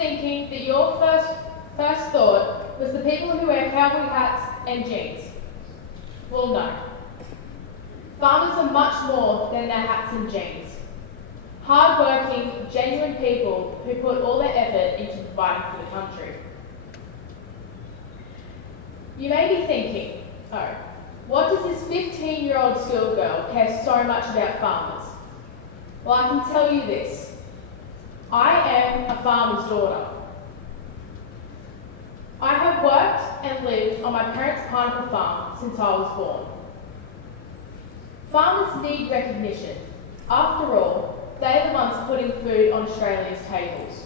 thinking that your first thought was the people who wear cowboy hats and jeans. Well, no. Farmers are much more than their hats and jeans. Hard-working, genuine people who put all their effort into providing for the country. You may be thinking, oh, what does this 15-year-old schoolgirl care so much about farmers? Well, I can tell you this. I am a farmer's daughter. I have worked and lived on my parents' pineapple farm since I was born. Farmers need recognition. After all, they're the ones putting food on Australia's tables.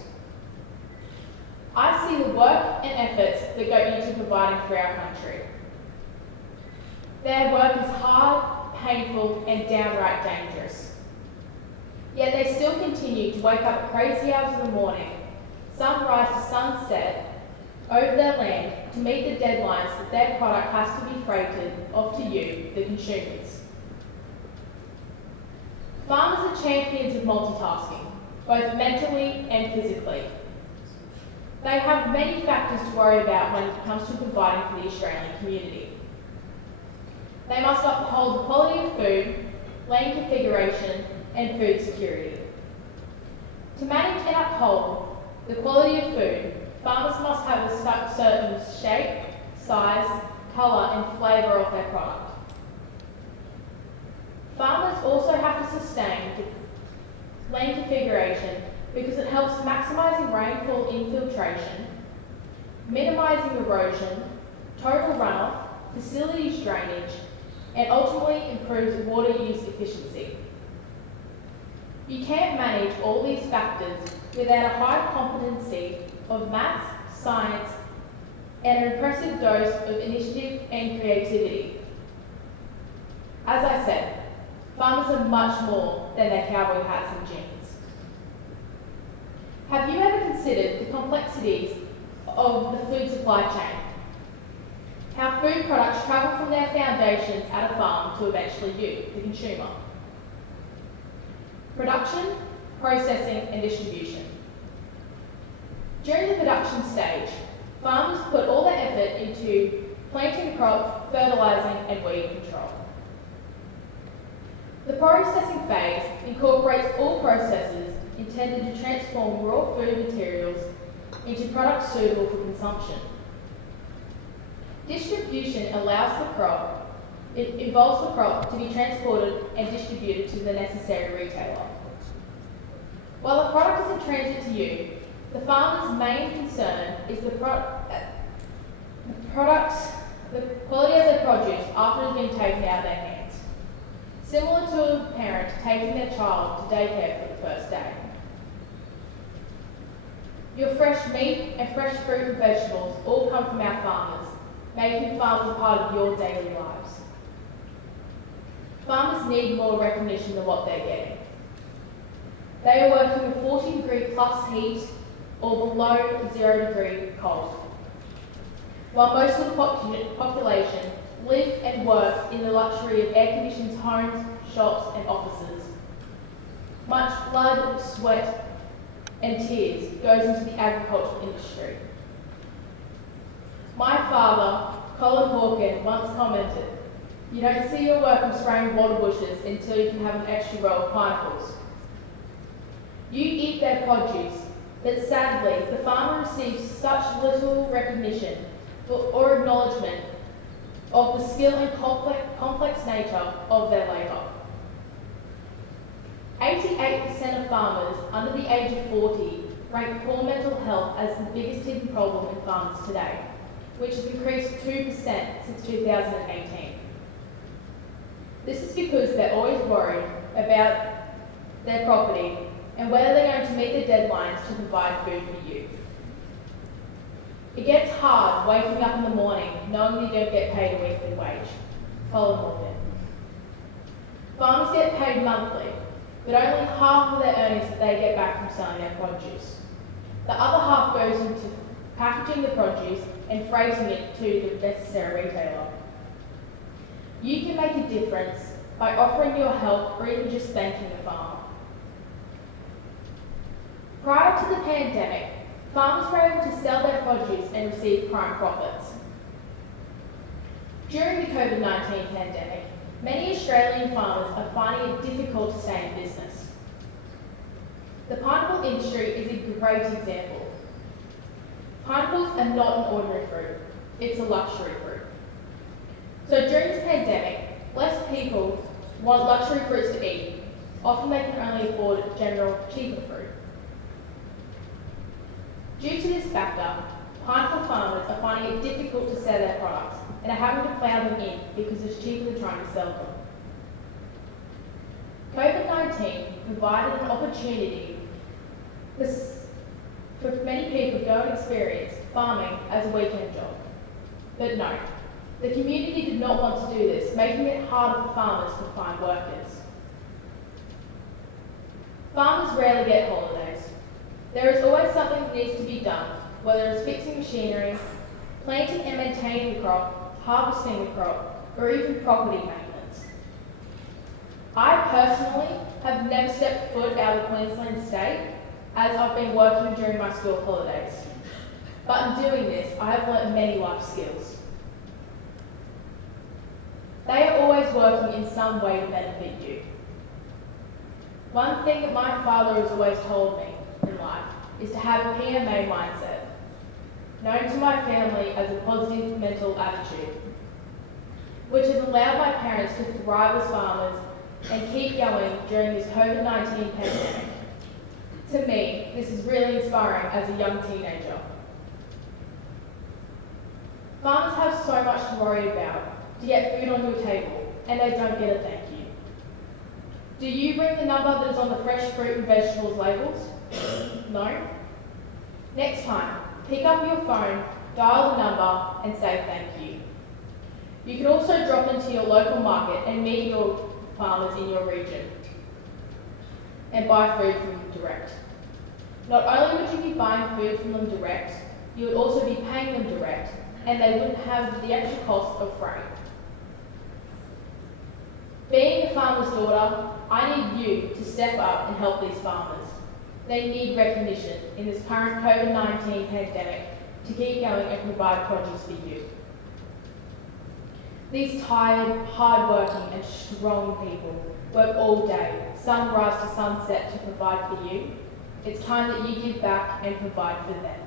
I see the work and efforts that go into providing for our country. Their work is hard, painful, and downright dangerous. Yet they still continue to wake up at crazy hours in the morning, sunrise to sunset, over their land to meet the deadlines that their product has to be freighted off to you, the consumers. Farmers are champions of multitasking, both mentally and physically. They have many factors to worry about when it comes to providing for the Australian community. They must uphold the quality of food, land configuration, and food security. To manage and uphold the quality of food, farmers must have a certain shape, size, colour, and flavour of their product. Farmers also have to sustain the land configuration because it helps maximising rainfall infiltration, minimising erosion, total runoff, facilities drainage, and ultimately improves water use efficiency. You can't manage all these factors without a high competency of maths, science, and an impressive dose of initiative and creativity. As I said, farmers are much more than their cowboy hats and jeans. Have you ever considered the complexities of the food supply chain? How food products travel from their foundations at a farm to eventually you, the consumer. Production, processing, and distribution. During the production stage, farmers put all their effort into planting the crop, fertilising, and weed control. The processing phase incorporates all processes intended to transform raw food materials into products suitable for consumption. Distribution allows the crop, it involves the crop to be transported and distributed to the necessary retailer. While the product is in transit to you, the farmer's main concern is the quality of their produce after it has been taken out of their hands. Similar to a parent taking their child to daycare for the first day. Your fresh meat and fresh fruit and vegetables all come from our farmers, making farms a part of your daily lives. Farmers need more recognition than what they're getting. They are working with 40-degree plus heat or below 0 degree cold, while most of the population live and work in the luxury of air-conditioned homes, shops and offices. Much blood, sweat and tears goes into the agricultural industry. My father, Colin Hawken, once commented, "You don't see your work of spraying water bushes until you can have an extra row of pineapples." You eat their produce, but sadly, the farmer receives such little recognition or acknowledgement of the skill and complex nature of their labour. 88% of farmers under the age of 40 rank poor mental health as the biggest hidden problem in farmers today, which has increased 2% since 2018. This is because they're always worried about their property and whether they're going to meet the deadlines to provide food for you. It gets hard waking up in the morning knowing that you don't get paid a weekly wage. Colin Hawken. Farmers get paid monthly, but only half of their earnings that they get back from selling their produce. The other half goes into packaging the produce and freighting it to the necessary retailer. You can make a difference by offering your help or even just thanking the farmer. Prior to the pandemic, farmers were able to sell their produce and receive prime profits. During the COVID-19 pandemic, many Australian farmers are finding it difficult to stay in business. The pineapple industry is a great example. Pineapples are not an ordinary fruit, it's a luxury fruit. So during this pandemic, less people want luxury fruits to eat. Often they can only afford general, cheaper fruit. Due to this factor, pineapple farmers are finding it difficult to sell their products and are having to plough them in because it's cheaper than trying to sell them. COVID-19 provided an opportunity for many people to go and experience farming as a weekend job. But no, the community did not want to do this, making it harder for farmers to find workers. Farmers rarely get holidays. There is always something that needs to be done, whether it's fixing machinery, planting and maintaining the crop, harvesting the crop, or even property maintenance. I personally have never stepped foot out of Queensland state as I've been working during my school holidays. But in doing this, I have learnt many life skills. They are always working in some way to benefit you. One thing that my father has always told me in life is to have a PMA mindset, known to my family as a positive mental attitude, which has allowed my parents to thrive as farmers and keep going during this COVID-19 pandemic. To me, this is really inspiring as a young teenager. Farmers have so much to worry about to get food on your table, and they don't get a thank you. Do you bring the number that is on the fresh fruit and vegetables labels? No? Next time, pick up your phone, dial the number, and say thank you. You can also drop into your local market and meet your farmers in your region and buy food from them direct. Not only would you be buying food from them direct, you would also be paying them direct, and they wouldn't have the extra cost of freight. Being a farmer's daughter, I need you to step up and help these farmers. They need recognition in this current COVID-19 pandemic to keep going and provide produce for you. These tired, hard-working and strong people work all day, sunrise to sunset to provide for you. It's time that you give back and provide for them.